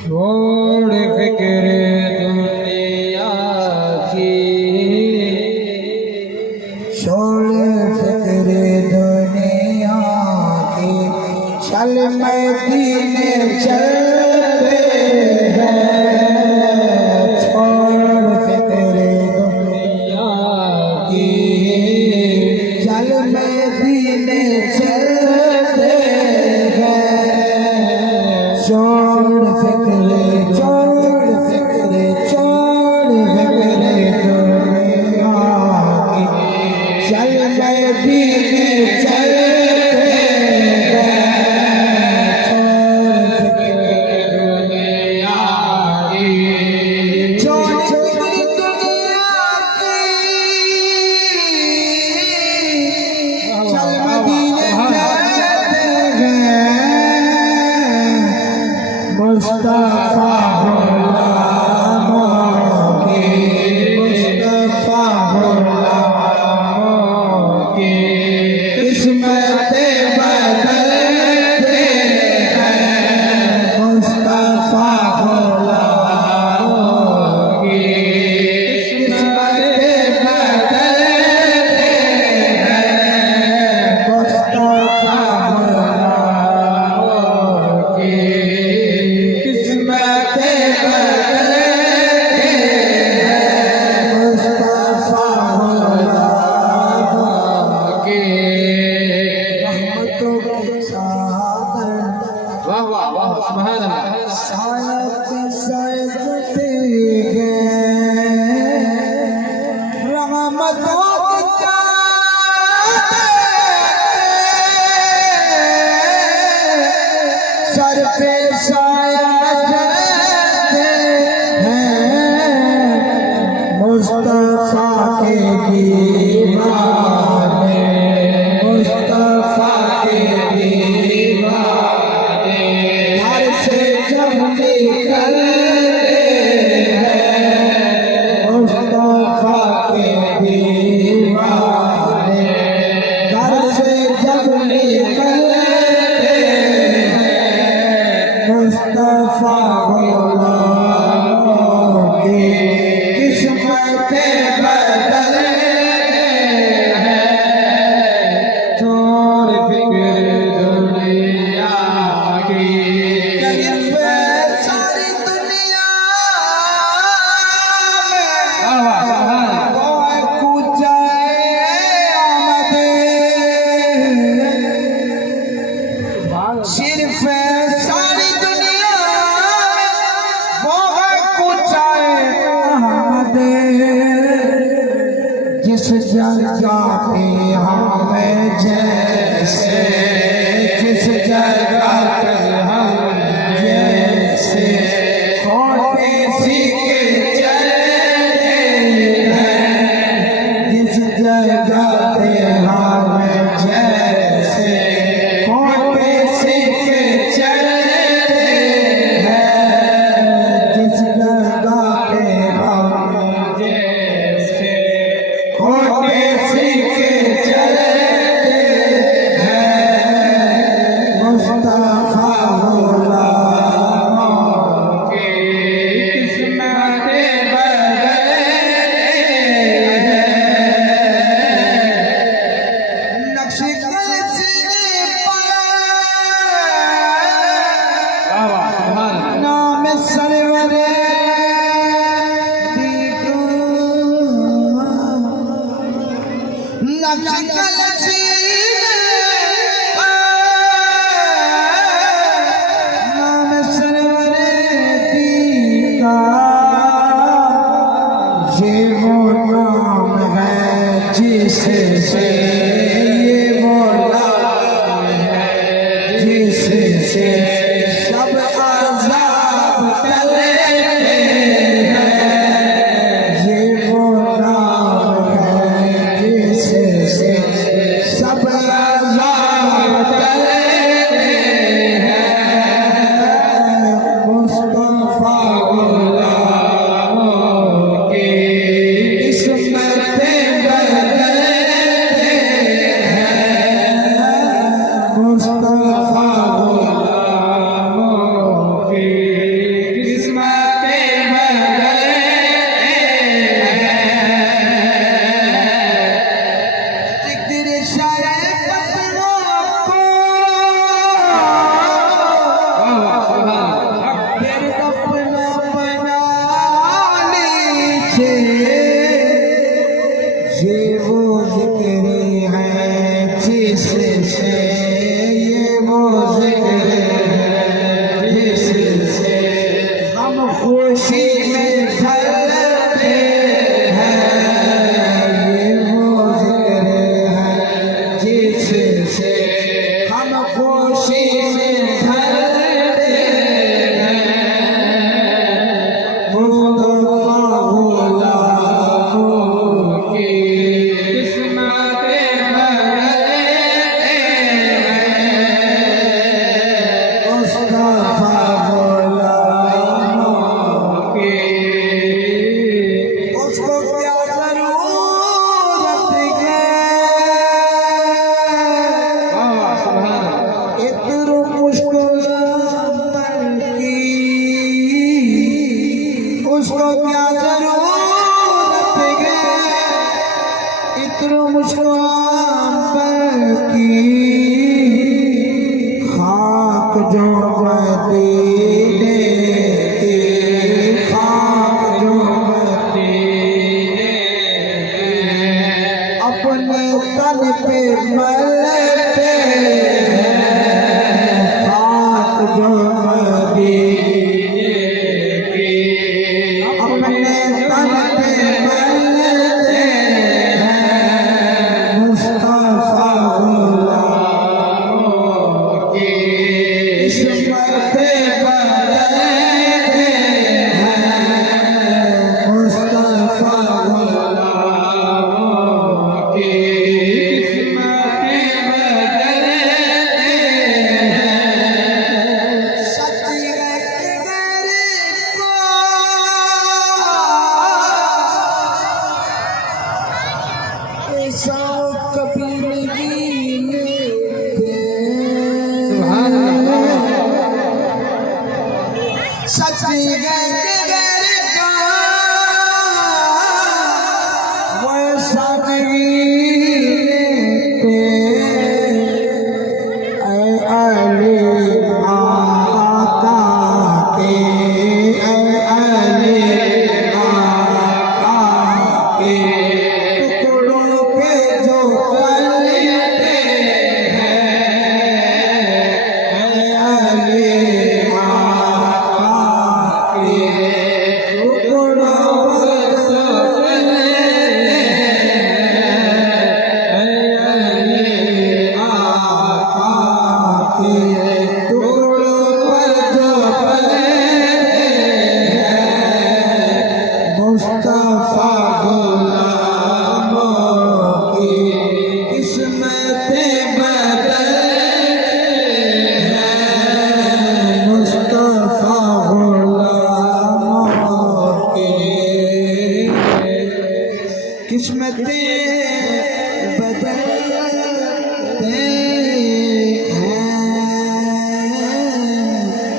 छोड़ फिक्र दुनिया की, छोड़ फिक्र दुनिया की, चल मदीने चलते हैं। छोड़ फिक्र दुनिया की, चल मदीने चलते हैं। छोड़ फिक्र, छोड़ फिक्र, छोड़ फिक्र दुनिया की, चल मदीने चलते हैं। छोड़ फिक्र दुनिया की, छोड़ फिक्र दुनिया की, चल मदीने चलते हैं। मुस्तफा गुलामों की, मुस्तफा गुलामों की किस्मतें बदलते हैं। मुस्तफा गुलामों की किस्मतें बदलते हैं। मुस्तफा गुलामों की किस्मतें बदलते हैं। मुस्तफा गुलामों की रहमतों के सागर, वाह वाह वाह, सुभान अल्लाह। सायत सायते हैं। रहमतों के चादर सर पे साया जलते हैं। मुस्तफा के दीवाने, मुस्तफा के दीवाने घर से जब निकलते हैं। मुस्तफा के दीवाने घर से जब निकलते हैं। मुस्तफा गुलामों की किस्मतें बदलते हैं। छोड़ फिक्र दुनिया की, सारी दुनिया वाह वाह, सुभान अल्लाह। कोई कुचाए आमदे, सिर्फ सारी दुनिया वो है कुचाए आमदे। जिस जगह पे हमें जैसे, जिस जगह पे हम जैसे खोटे सीखे चलते हैं। जिस जगह पे हमें जैसे खोटे सीखे चलते हैं। जिस जगह पे हम जैसे खोटे सीखे चलते हैं। मुस्तफा गुलामों की किस्मतें बदलते हैं। नक्शे कलसीने वाह वाह, सुभान अल्लाह। नाम सरवरे दीदू, नक्शे कलसीने नाम सरवरे दीदा। ये वो नाम है जिससे, ये वो नाम है जिससे सब अज़ाब टलते हैं। ये वो नाम है जिससे सब अज़ाब टलते हैं। मुस्तफा गुलामों की किस्मतें बदलते हैं। मुस्तफा ये वो जिक्र है जिससे ये वो जिक्र है जिससे हम खुशी में ढलते हैं। ये वो जिक्र है जिससे हम खुशी में ढलते हैं। उसको क्या जरूरत है इतना मुश्किल की खाक जो मदीने की खाक जो मदीने अपने तन पे मलते हैं। खाक जो मदीने सच्ची गैर का वो सादगी अली आका के अली आका के टुकड़ों पे जो पलते हैं अली मुस्तफा गुलामों की किस्मतें बदलते हैं। मुस्तफा गुलामों की किस्मतें